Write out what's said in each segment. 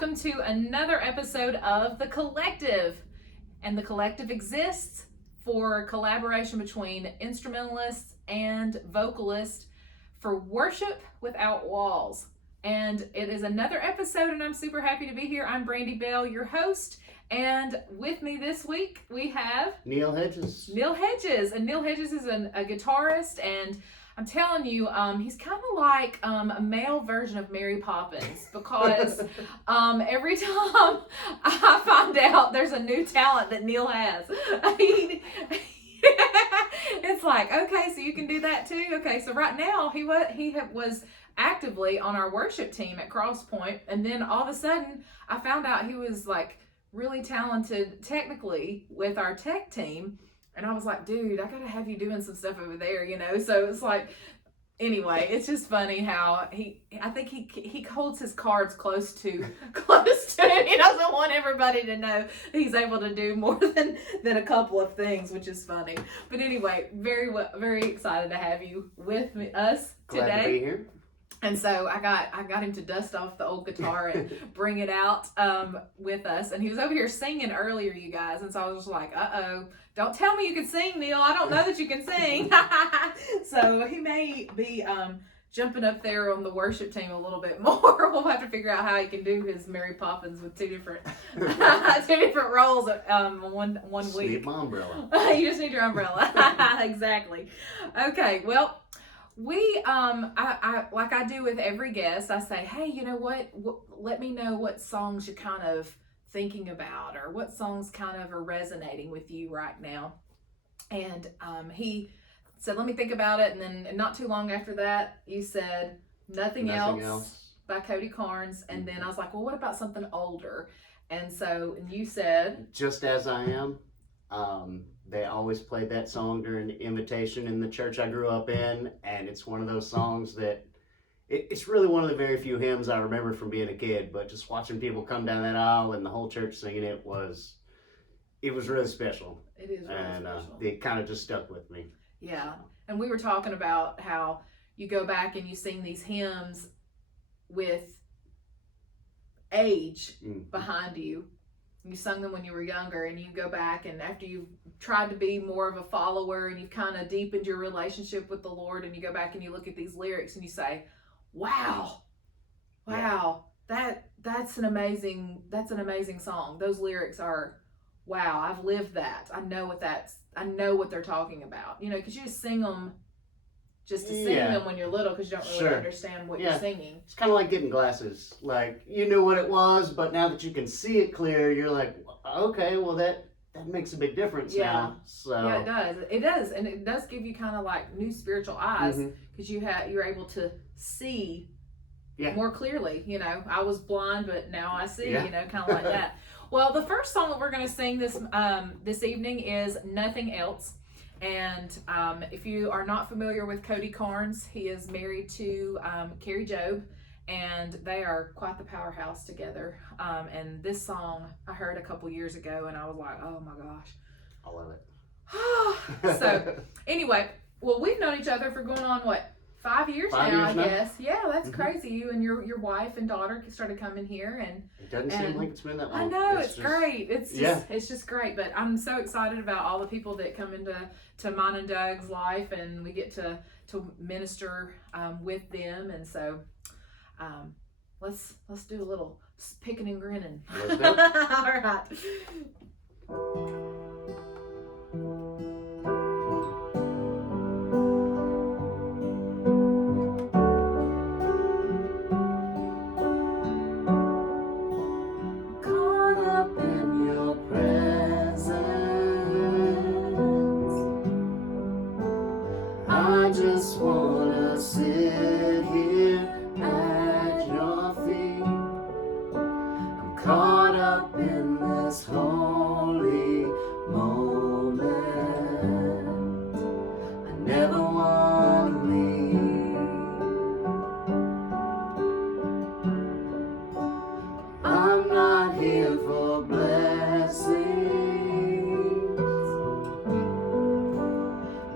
welcome to another episode of The Collective. And The Collective exists for collaboration between instrumentalists and vocalists for worship without walls. And it is another episode, and I'm super happy to be here. I'm Brandy Bell, your host, and with me this week we have Neal Hedges. Neal Hedges, and Neal Hedges is a guitarist, and I'm telling you, he's kind of like a male version of Mary Poppins, because every time I find out there's a new talent that Neal has, it's like, okay, so you can do that too. Okay, so right now he was actively on our worship team at Cross Point, and then all of a sudden I found out he was like really talented technically with our tech team. And I was like, dude, I gotta have you doing some stuff over there, you know? So it's like, anyway, it's just funny how I think he holds his cards close to him. He doesn't want everybody to know he's able to do more than a couple of things, which is funny. But anyway, very excited to have you with us today. Glad to be here. And so I got him to dust off the old guitar and bring it out with us. And he was over here singing earlier, you guys. And so I was just like, uh-oh, don't tell me you can sing, Neal. I don't know that you can sing. So he may be jumping up there on the worship team a little bit more. We'll have to figure out how he can do his Mary Poppins with two different roles one week. Need my umbrella. You just need your umbrella. Exactly. Okay, well, we, I like I do with every guest, I say, hey, you know what, let me know what songs you're kind of thinking about, or what songs kind of are resonating with you right now. And he said, let me think about it. And then not too long after that, you said Nothing else by Cody Carnes. And then I was like, well, what about something older? And so you said Just As I Am. They always played that song during the invitation in the church I grew up in, and it's one of those songs that it's really one of the very few hymns I remember from being a kid, but just watching people come down that aisle and the whole church singing it was really special. It is really special. It kind of just stuck with me. Yeah, and we were talking about how you go back and you sing these hymns with age behind you. You sung them when you were younger, and you go back, and after you've tried to be more of a follower and you've kind of deepened your relationship with the Lord, and you go back and you look at these lyrics and you say, wow, that's an amazing song. Those lyrics are, wow, I've lived that. I know what they're talking about, you know, because you just sing them just to sing them when you're little, because you don't really understand what you're singing. It's kind of like getting glasses. Like, you knew what it was, but now that you can see it clear, you're like, okay, well that makes a big difference now. So yeah, it does, and it does give you kind of like new spiritual eyes, because you're able to see more clearly. You know, I was blind, but now I see. You know, kind of like that. Well, the first song that we're going to sing this evening is Nothing Else. And if you are not familiar with Cody Carnes, he is married to Carrie Job, and they are quite the powerhouse together. And this song I heard a couple years ago, and I was like, oh my gosh. I love it. So anyway, well, we've known each other for going on, what, 5 years now, I guess. Yeah, that's crazy. You and your wife and daughter started coming here, and it doesn't seem like it's been that long. I know, it's great. It's just great. But I'm so excited about all the people that come into mine and Doug's life, and we get to minister with them. And so let's do a little picking and grinning. Let's do it. All right. I just wanna sit here at your feet. I'm caught up in this holy moment. I never wanna leave. I'm not here for blessings.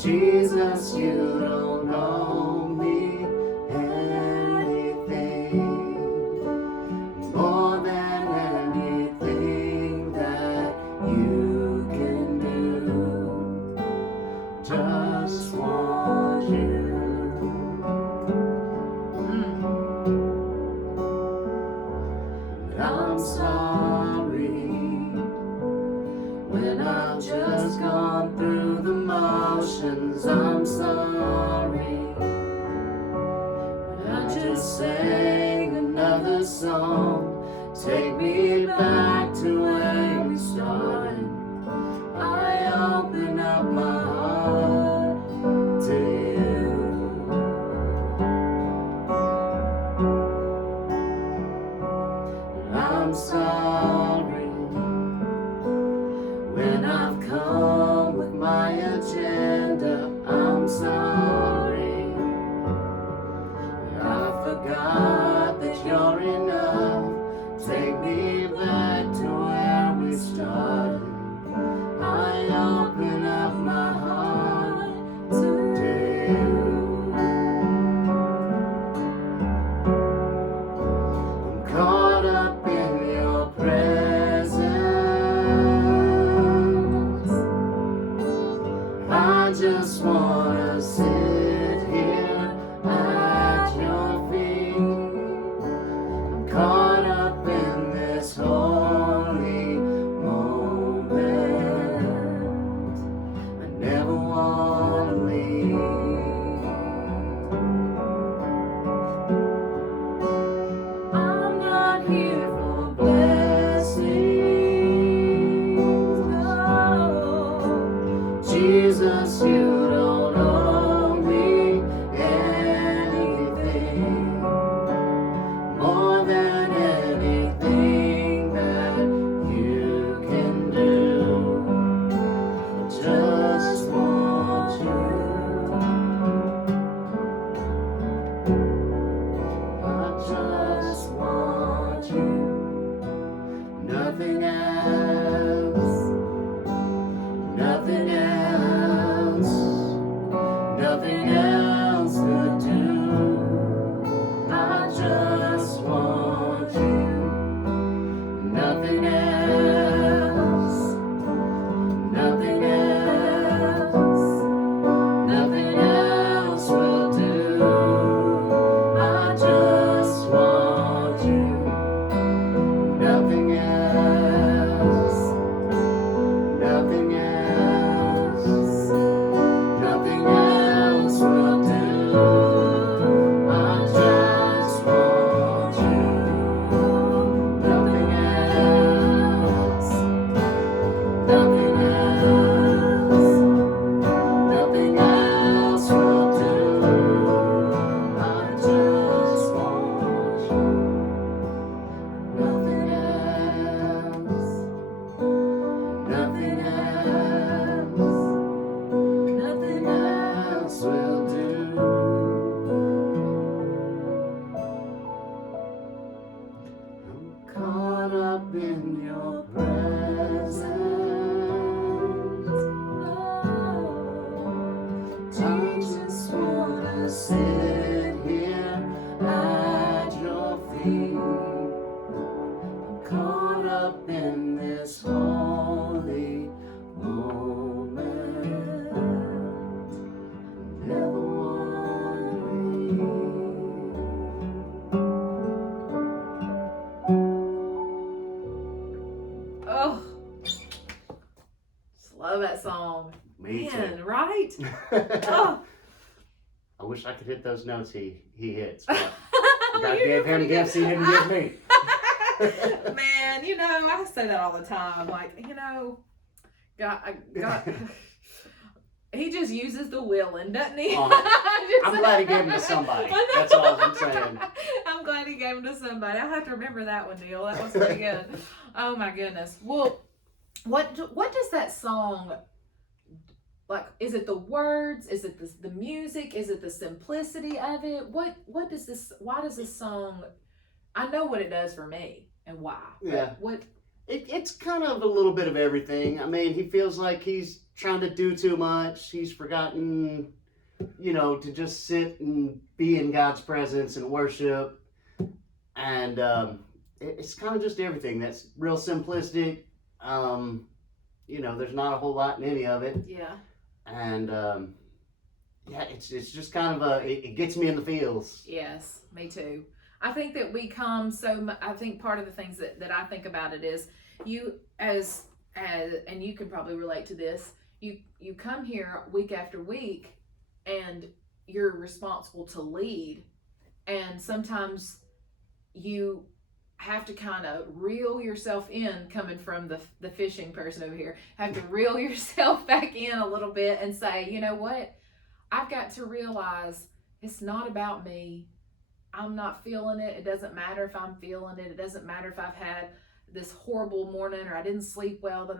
Jesus, you don't owe me anything more than I've just gone through the motions. I'm sorry. I just sang another song. Take me back to where we started. I open up my heart to you. I'm sorry when I've come with my agenda. I'm sorry. I forgot that you're enough. Take me back to where we started. I open up my heart to you. I'm caught up in your presence. I just wanna sit here at your feet. I'm caught up in this holy moment. I never wanna leave. I'm not here for blessings, no. Jesus, you don't owe me anything more than anything that you can do. I just want you. I just want you. Nothing else. Nothing else. Nothing else could do. I just want you. Nothing else. Nothing else. Nothing else will do. I just want you. Nothing else. Nothing else. Nothing else will do. I just want you. Nothing else. Nothing else. Nothing else will do. I just want you. Nothing else. Nothing else. Nothing else will do. I'm caught up in your presence. Oh, I just wanna sit here at your feet. I'm caught up in this holy moment. Never wanna leave. Oh, just love that song. Me Man, right? too. Oh. I wish I could hit those notes he hits, but Well, God you're gave doing him pretty gifts he good. didn't give me. Man, you know, I say that all the time. Like, you know, God, he just uses the willing, doesn't he? I'm glad he gave him to somebody. That's all I'm saying. I'm glad he gave him to somebody. I have to remember that one, Neal. That was pretty good. Oh my goodness. Well, what does that song, like? Is it the words? Is it the music? Is it the simplicity of it? What does this? Why does this song? I know what it does for me and why. Yeah. What? It's kind of a little bit of everything. I mean, he feels like he's trying to do too much. He's forgotten, to just sit and be in God's presence and worship. And it's kind of just everything that's real simplistic. There's not a whole lot in any of it. Yeah. And it's just kind of it gets me in the feels. Yes, me too. I think that we come I think part of the things that I think about it is you as and you can probably relate to this, you come here week after week and you're responsible to lead, and sometimes you have to kind of reel yourself in, coming from the fishing person over here, have to reel yourself back in a little bit and say, you know what, I've got to realize it's not about me. I'm not feeling it. It doesn't matter if I'm feeling it. It doesn't matter if I've had this horrible morning, or I didn't sleep well the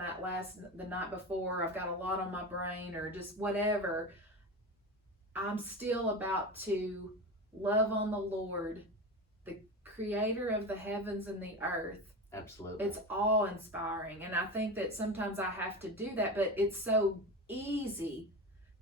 night before, I've got a lot on my brain, or just whatever. I'm still about to love on the Lord, the creator of the heavens and the earth. Absolutely. It's awe-inspiring, and I think that sometimes I have to do that, but it's so easy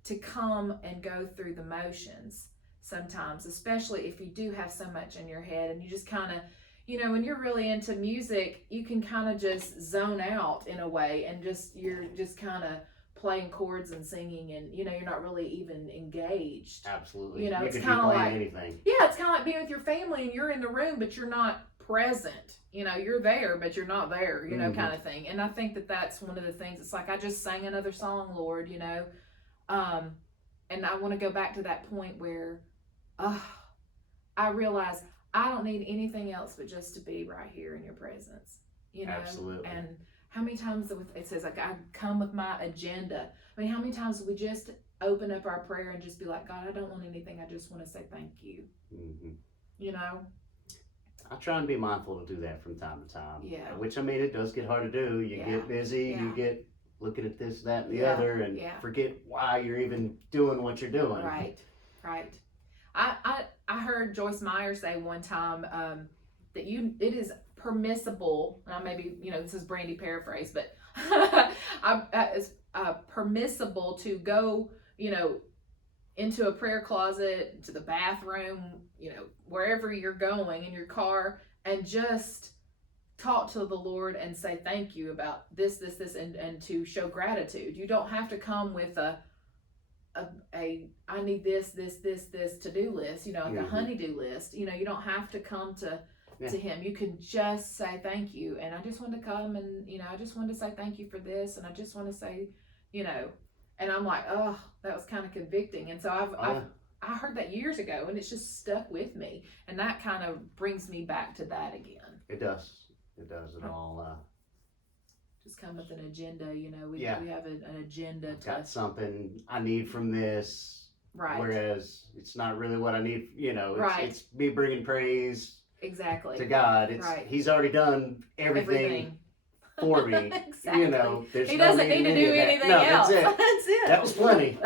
to come and go through the motions sometimes, especially if you do have so much in your head, and you just kind of, when you're really into music, you can kind of just zone out in a way, and you're just kind of playing chords and singing, and you're not really even engaged. Absolutely. It's kind of like anything. Yeah, it's kind of like being with your family, and you're in the room, but you're not present. You're there, but you're not there. Kind of thing. And I think that that's one of the things. It's like, I just sang another song, Lord. And I want to go back to that point where, I realize I don't need anything else but just to be right here in your presence. Absolutely. And how many times it says, like, I come with my agenda. I mean, how many times do we just open up our prayer and just be like, God, I don't want anything. I just want to say thank you. I try and be mindful to do that from time to time. Yeah. Which, it does get hard to do. You get busy, you get looking at this, that, and the other, and forget why you're even doing what you're doing. Right. I heard Joyce Meyer say one time that it is permissible, and maybe, this is Brandy paraphrase, but it's permissible to go, into a prayer closet, to the bathroom, wherever you're going in your car, and just talk to the Lord and say thank you about this, and to show gratitude. You don't have to come with a I need this to-do list, like a honey-do list. You don't have to come to him. You can just say thank you. And I just want to come and, I just want to say thank you for this. And I just want to say, and I'm like, oh, that was kind of convicting. And so I heard that years ago, and it's just stuck with me. And that kind of brings me back to that again. It does. It all. Just come with an agenda, we have an agenda. Got something I need from this. Right. Whereas it's not really what I need, right. It's me bringing praise. Exactly. To God. He's already done everything. For me. Exactly. There's he doesn't need to do anything else. That's it. That was plenty.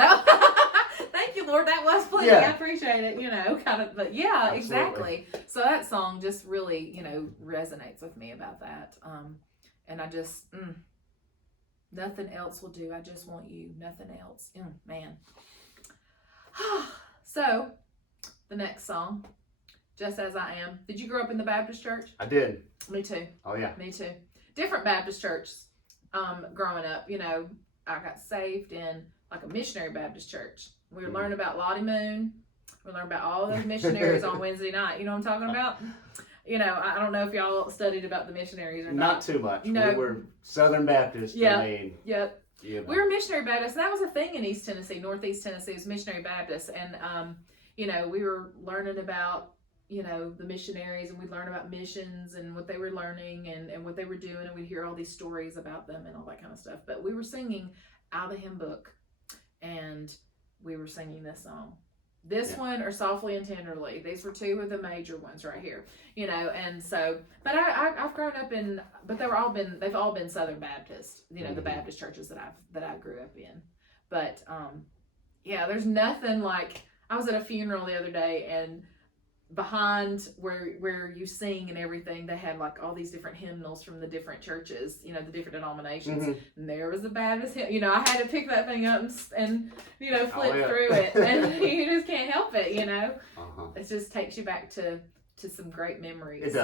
Thank you, Lord. That was plenty. Yeah. I appreciate it, kind of, but yeah, absolutely. Exactly. So that song just really, resonates with me about that. And I just, nothing else will do. I just want you. Nothing else. Man. So, the next song, Just As I Am. Did you grow up in the Baptist church? I did. Me too. Oh, yeah. Me too. Different Baptist churches growing up. I got saved in like a missionary Baptist church. We were learning about Lottie Moon. We learned about all those missionaries on Wednesday night. You know what I'm talking about? I don't know if y'all studied about the missionaries or not. Not too much. We were Southern Baptist. Yeah. Yep. Yeah. We were missionary Baptist. That was a thing in East Tennessee, Northeast Tennessee, was missionary Baptist. And, we were learning about, the missionaries, and we'd learn about missions and what they were learning and what they were doing. And we'd hear all these stories about them and all that kind of stuff. But we were singing out of the hymn book, and we were singing this song. This one or Softly and Tenderly. These were two of the major ones right here. And so, but I've grown up in, but they've all been Southern Baptist, the Baptist churches that I grew up in. But there's nothing like, I was at a funeral the other day, and behind where you sing and everything, they had like all these different hymnals from the different churches, the different denominations. And there was the Baptist hymn. I had to pick that thing up and flip through it, and you just can't help it. It just takes you back to some great memories.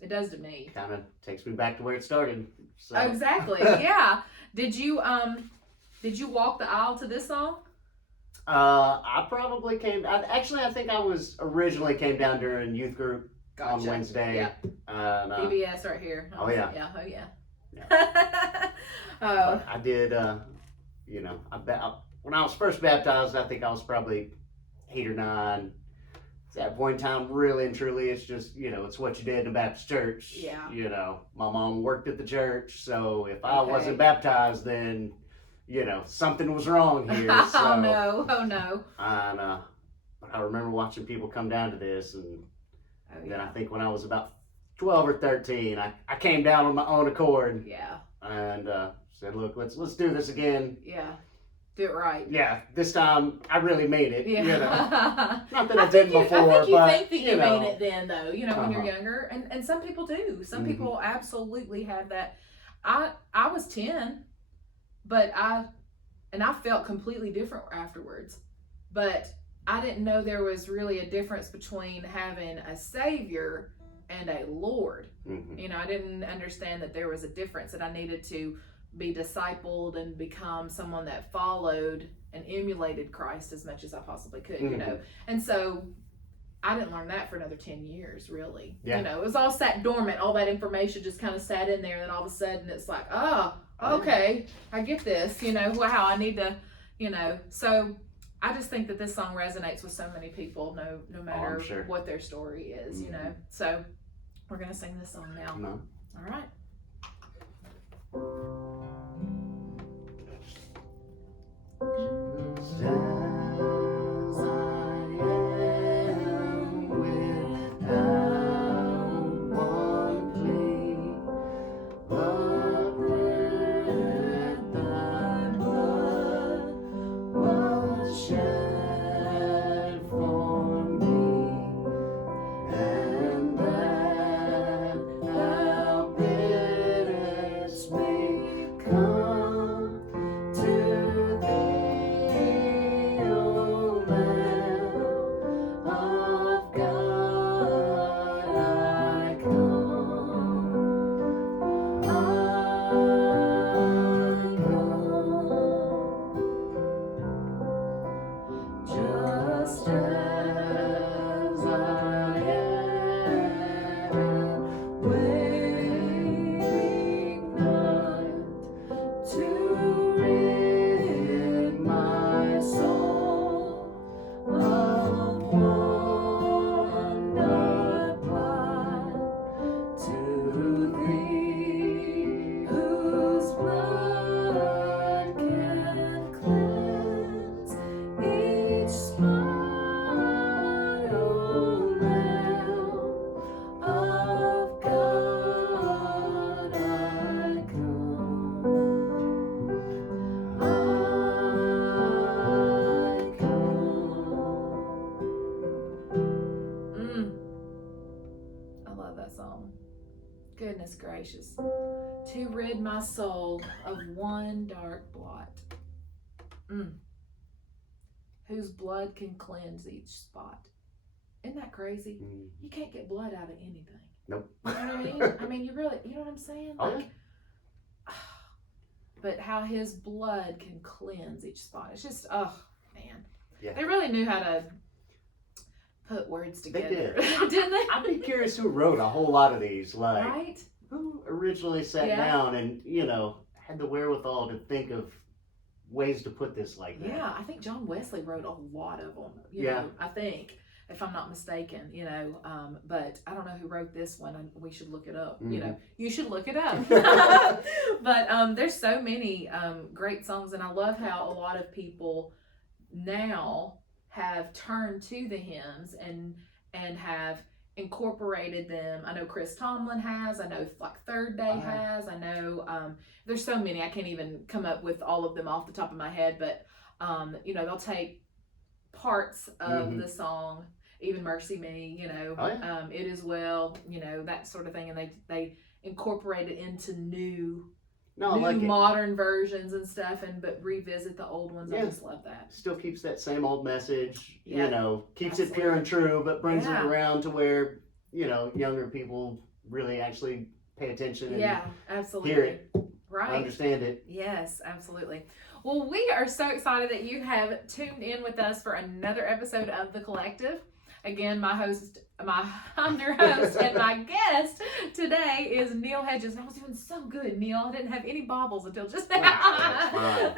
It does to me. Kind of takes me back to where it started. So. Exactly. Yeah. Did you walk the aisle to this song? I probably I think I originally came down during youth group on Wednesday. Yeah. PBS right here. Oh yeah. Yeah. Oh yeah. Oh. I did, you know, when I was first baptized, I think I was probably 8 or 9. At that point in time, really and truly, it's just, you know, it's what you did in a Baptist church. Yeah. You know, my mom worked at the church, so if I Okay. wasn't baptized, then, you know, something was wrong here. So, Oh no, oh no. And, but I remember watching people come down to this, and Oh then I yeah. think when I was about 12 or 13, I came down on my own accord Yeah. and said, look, let's do this again. Yeah. Do it right. Yeah, this time I really mean it. Yeah. You know, not that I didn't before, I think you but think that you know, mean it then, though. You know, when you're Uh-huh. younger, and some people do. Some Mhm. people absolutely have that. I was 10, but I felt completely different afterwards. But I didn't know there was really a difference between having a Savior and a Lord. Mhm. You know, I didn't understand that there was a difference, that I needed to be discipled and become someone that followed and emulated Christ as much as I possibly could, you know. And so I didn't learn that for another 10 years, really. Yeah. You know, it was all sat dormant. All that information just kind of sat in there. And then all of a sudden it's like, oh, okay, I get this. You know, wow, I need to, you know. So I just think that this song resonates with so many people, no matter sure. what their story is, you know. So we're going to sing this song now. No. All right. Just as I am without one plea, but that thy blood was shed for me, and that thou biddest me come to thee, O Lamb of God, I come, just as I am, waiting not to rid my soul of one dark blot, to thee, whose blood can cleanse each spot, O Lamb of God, I come. I love that song. Goodness gracious. To rid my soul of one dark blot. Whose blood can cleanse each spot. Isn't that crazy? You can't get blood out of anything. Nope. You know what I mean? I mean, you know what I'm saying? Oh, Like, but how his blood can cleanse each spot. It's just, oh, man. Yeah. They really knew how to put words They together. did. Didn't they? I'd be curious who wrote a whole lot of these. Like, Right? who originally sat Yeah. down and, you know, had the wherewithal to think of ways to put this like that. Yeah, I think John Wesley wrote a lot of them. You Yeah. know, I think, if I'm not mistaken, you know, but I don't know who wrote this one, and we should look it up. You know, you should look it up. But there's so many great songs, and I love how a lot of people now have turned to the hymns and have incorporated them. I know Chris Tomlin has. I know like Third Day has. I know there's so many. I can't even come up with all of them off the top of my head. But you know, they'll take parts of the song, even Mercy Me. You know, It Is Well. You know, that sort of thing, and they incorporate it into new modern versions and stuff, but revisit the old ones. I just love that. Still keeps that same old message, Yeah. you know, keeps it pure and true, but brings it around to where, you know, younger people really actually pay attention and absolutely. hear it, right, understand it. Yes, absolutely. Well, we are so excited that you have tuned in with us for another episode of The Collective. Again, I'm your host, and my guest today is Neal Hedges. I was doing so good, Neal. I didn't have any bobbles until just now.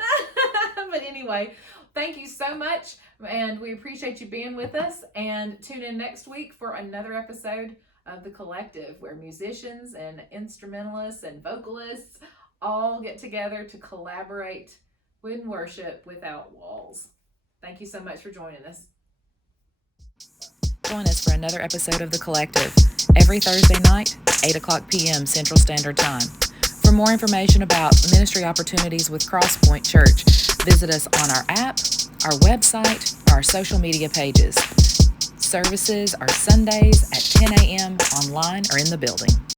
But anyway, thank you so much, and we appreciate you being with us. And tune in next week for another episode of The Collective, where musicians and instrumentalists and vocalists all get together to collaborate in worship without walls. Thank you so much for joining us. Join us for another episode of The Collective every Thursday night, 8 o'clock p.m. Central Standard Time. For more information about ministry opportunities with Crosspoint Church, visit us on our app, our website, or our social media pages. Services are Sundays at 10 a.m. online or in the building.